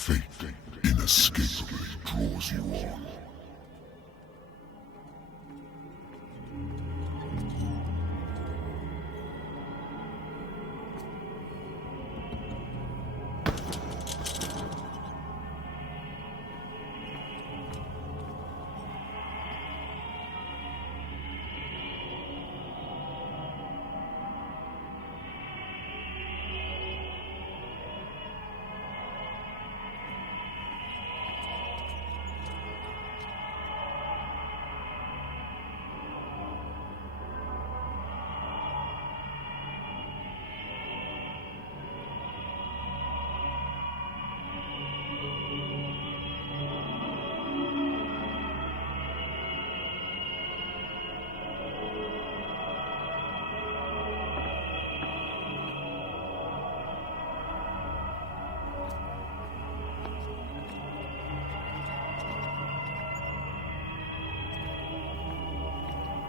Fate inescapably draws you on.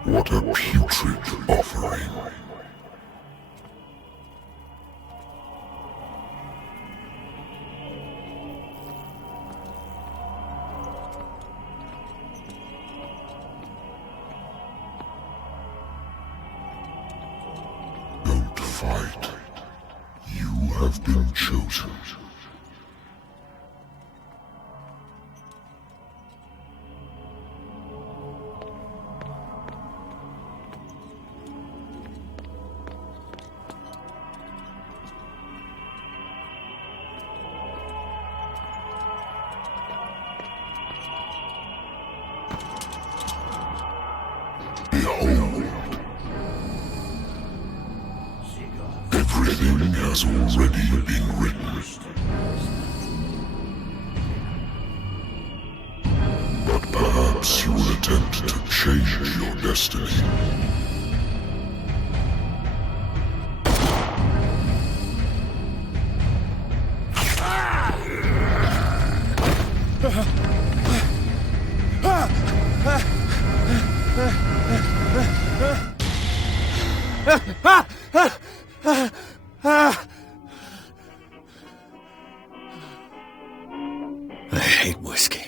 What a putrid offering. Don't fight. You have been chosen. Behold. Everything has already been written. But perhaps you will attempt to change your destiny. I hate whiskey.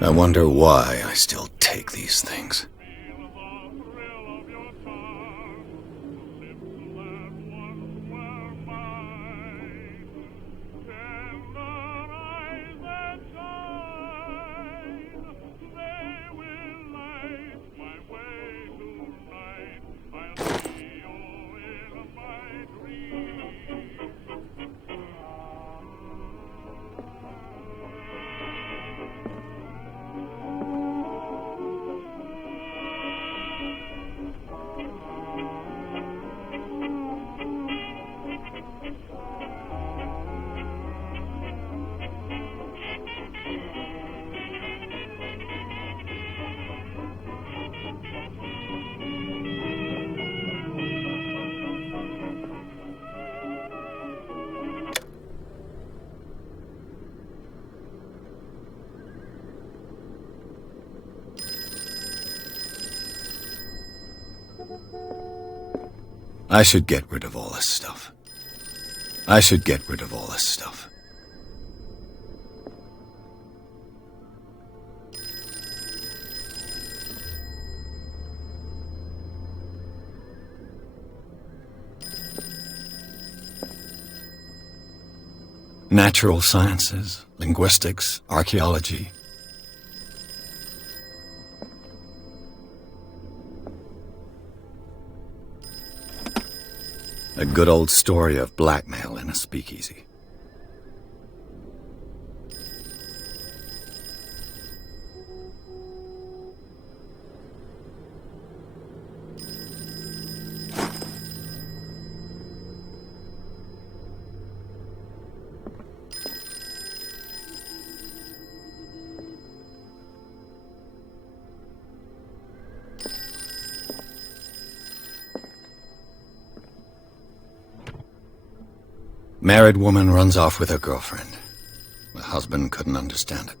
I wonder why I still take these things. I should get rid of all this stuff. I should get rid of all this stuff. Natural sciences, linguistics, archaeology. A good old story of blackmail in a speakeasy. Married woman runs off with her girlfriend. The husband couldn't understand it.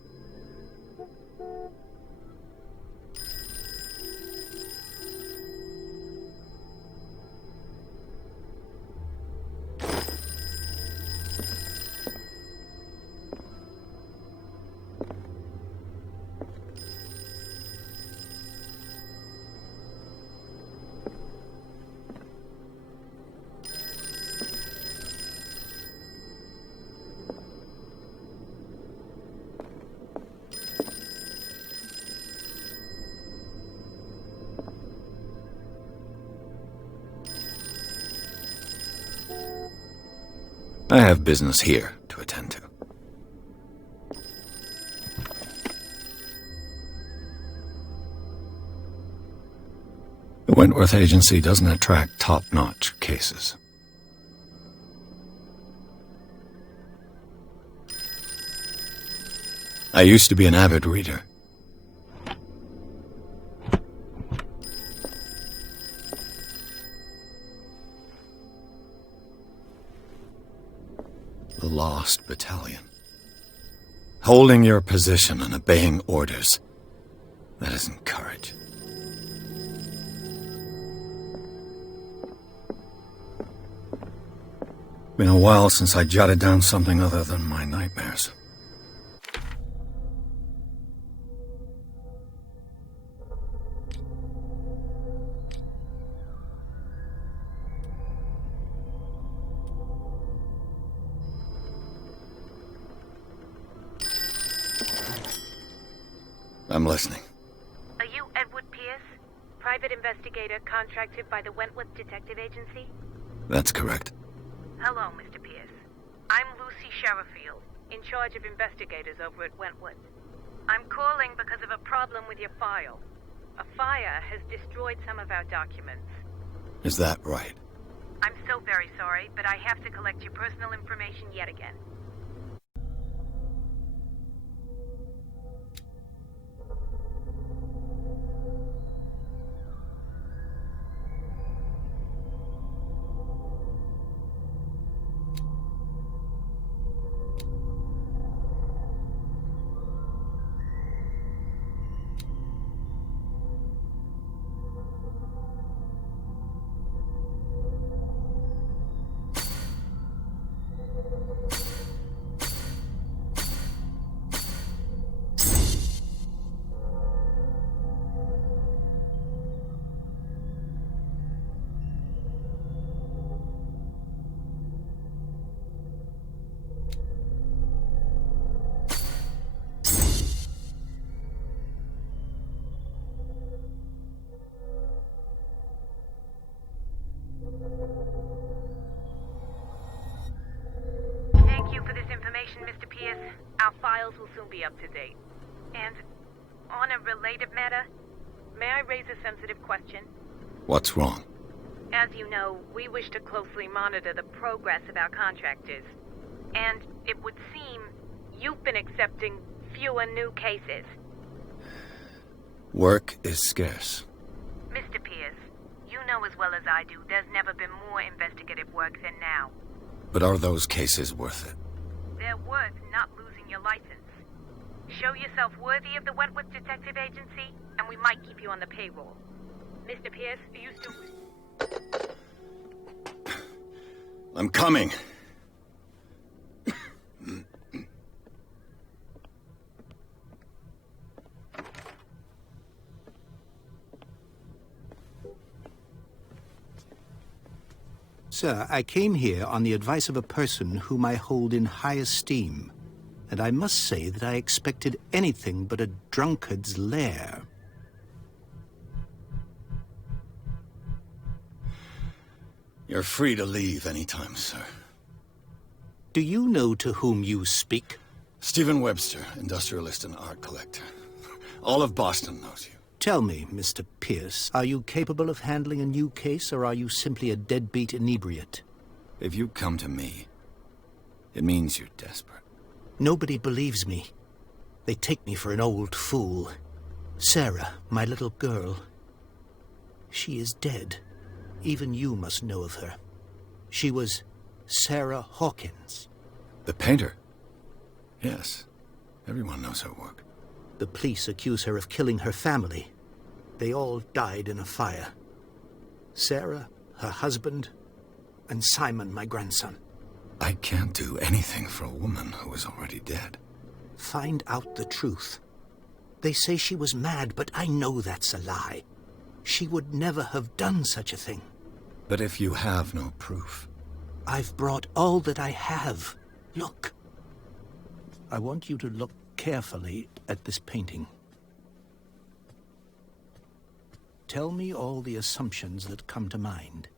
I have business here to attend to. The Wentworth Agency doesn't attract top-notch cases. I used to be an avid reader. The Lost Battalion. Holding your position and obeying orders. That isn't courage. Been a while since I jotted down something other than my nightmares. I'm listening. Are you Edward Pierce, private investigator contracted by the Wentworth Detective Agency? That's correct. Hello, Mr. Pierce. I'm Lucy Sherrifield, in charge of investigators over at Wentworth. I'm calling because of a problem with your file. A fire has destroyed some of our documents. Is that right? I'm so very sorry, but I have to collect your personal information yet again. Mr. Pierce, our files will soon be up to date. And on a related matter, may I raise a sensitive question? What's wrong? As you know, we wish to closely monitor the progress of our contractors. And it would seem you've been accepting fewer new cases. Work is scarce. Mr. Pierce, you know as well as I do, there's never been more investigative work than now. But are those cases worth it? They're worth not losing your license. Show yourself worthy of the Wentworth Detective Agency, and we might keep you on the payroll. Mr. Pierce, are you still... I'm coming. Sir, I came here on the advice of a person whom I hold in high esteem, and I must say that I expected anything but a drunkard's lair. You're free to leave anytime, sir. Do you know to whom you speak? Stephen Webster, industrialist and art collector. All of Boston knows you. Tell me, Mr. Pierce, are you capable of handling a new case, or are you simply a deadbeat inebriate? If you come to me, it means you're desperate. Nobody believes me. They take me for an old fool. Sarah, my little girl, she is dead. Even you must know of her. She was Sarah Hawkins. The painter? Yes. Everyone knows her work. The police accuse her of killing her family. They all died in a fire. Sarah, her husband, and Simon, my grandson. I can't do anything for a woman who is already dead. Find out the truth. They say she was mad, but I know that's a lie. She would never have done such a thing. But if you have no proof... I've brought all that I have. Look. I want you to look carefully at this painting. Tell me all the assumptions that come to mind.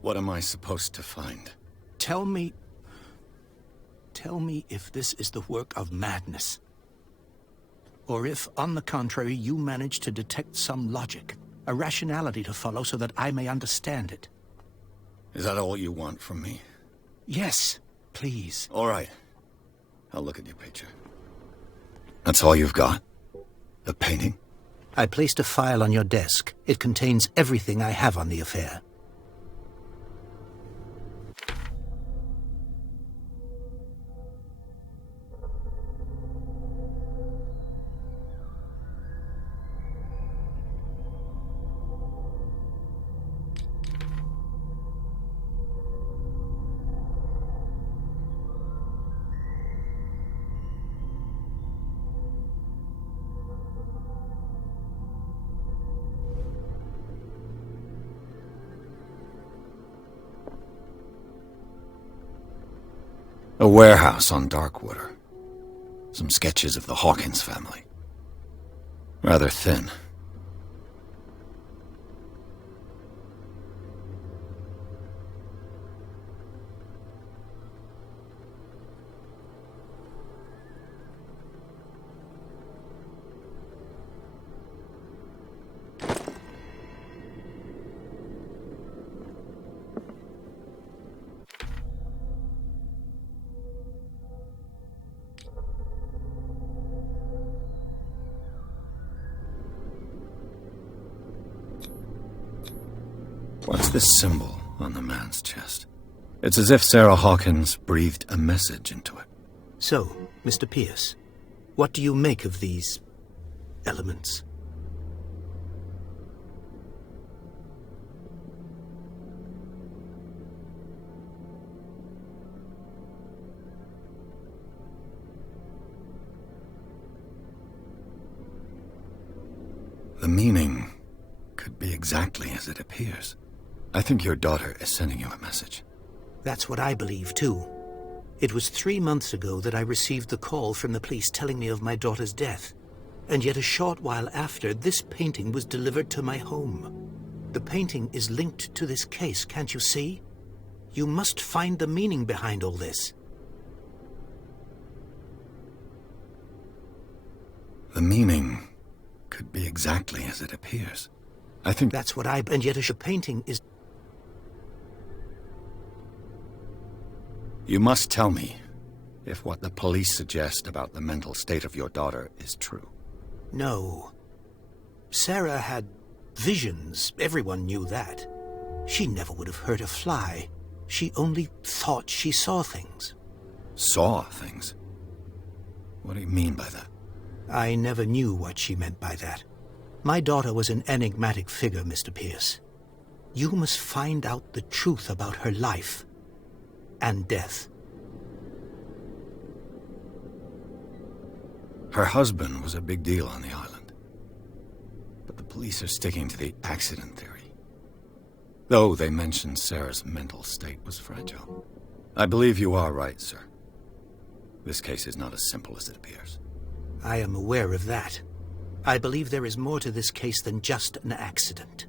What am I supposed to find? Tell me if this is the work of madness. Or if, on the contrary, you manage to detect some logic, a rationality to follow so that I may understand it. Is that all you want from me? Yes, please. All right. I'll look at your picture. That's all you've got? The painting? I placed a file on your desk. It contains everything I have on the affair. A warehouse on Darkwater. Some sketches of the Hawkins family. Rather thin. What's this symbol on the man's chest? It's as if Sarah Hawkins breathed a message into it. So, Mr. Pierce, what do you make of these elements? The meaning could be exactly as it appears. I think your daughter is sending you a message. That's what I believe, too. It was 3 months ago that I received the call from the police telling me of my daughter's death. And yet a short while after, this painting was delivered to my home. The painting is linked to this case, can't you see? You must find the meaning behind all this. The meaning could be exactly as it appears. I think that's what I... And yet a painting is... You must tell me if what the police suggest about the mental state of your daughter is true. No. Sarah had visions. Everyone knew that. She never would have hurt a fly. She only thought she saw things. Saw things? What do you mean by that? I never knew what she meant by that. My daughter was an enigmatic figure, Mr. Pierce. You must find out the truth about her life and death. Her husband was a big deal on the island. But the police are sticking to the accident theory. Though they mentioned Sarah's mental state was fragile. I believe you are right, sir. This case is not as simple as it appears. I am aware of that. I believe there is more to this case than just an accident.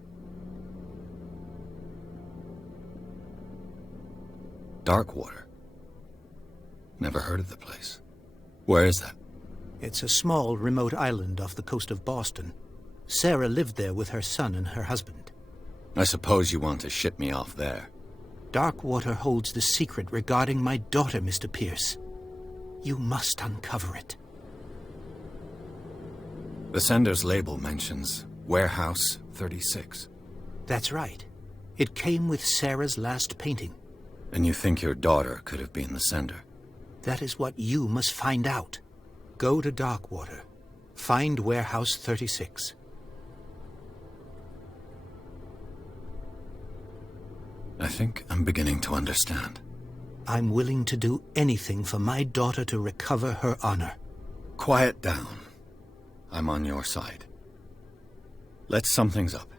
Darkwater. Never heard of the place. Where is that? It's a small, remote island off the coast of Boston. Sarah lived there with her son and her husband. I suppose you want to ship me off there. Darkwater holds the secret regarding my daughter, Mr. Pierce. You must uncover it. The sender's label mentions Warehouse 36. That's right. It came with Sarah's last painting. And you think your daughter could have been the sender? That is what you must find out. Go to Darkwater. Find Warehouse 36. I think I'm beginning to understand. I'm willing to do anything for my daughter to recover her honor. Quiet down. I'm on your side. Let's sum things up.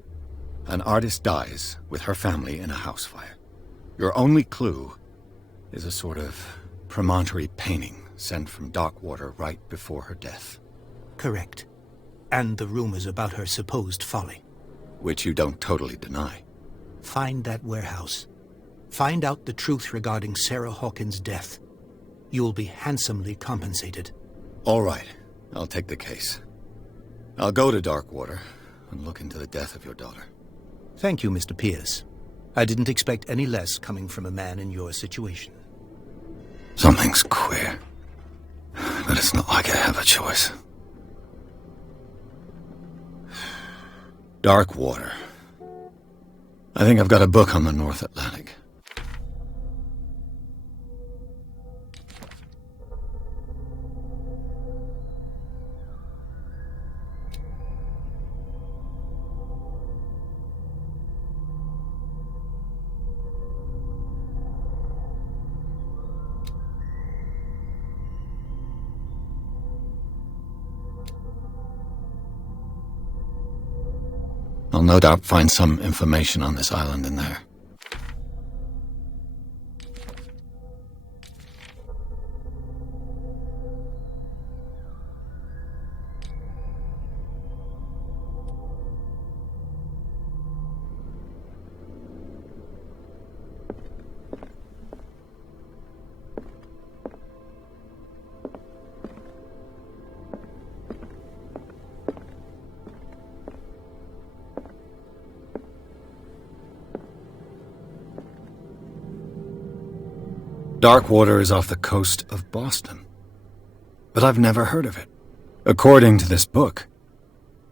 An artist dies with her family in a house fire. Your only clue is a sort of promontory painting sent from Darkwater right before her death. Correct. And the rumors about her supposed folly. Which you don't totally deny. Find that warehouse. Find out the truth regarding Sarah Hawkins' death. You'll be handsomely compensated. All right. I'll take the case. I'll go to Darkwater and look into the death of your daughter. Thank you, Mr. Pierce. I didn't expect any less coming from a man in your situation. Something's queer. But it's not like I have a choice. Darkwater. I think I've got a book on the North Atlantic. I'll no doubt find some information on this island in there. Darkwater is off the coast of Boston. But I've never heard of it. According to this book,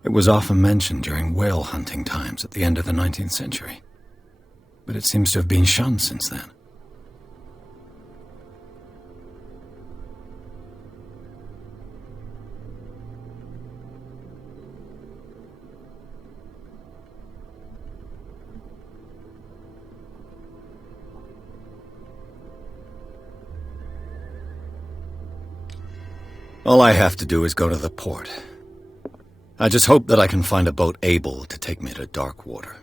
it was often mentioned during whale hunting times at the end of the 19th century. But it seems to have been shunned since then. All I have to do is go to the port. I just hope that I can find a boat able to take me to Darkwater.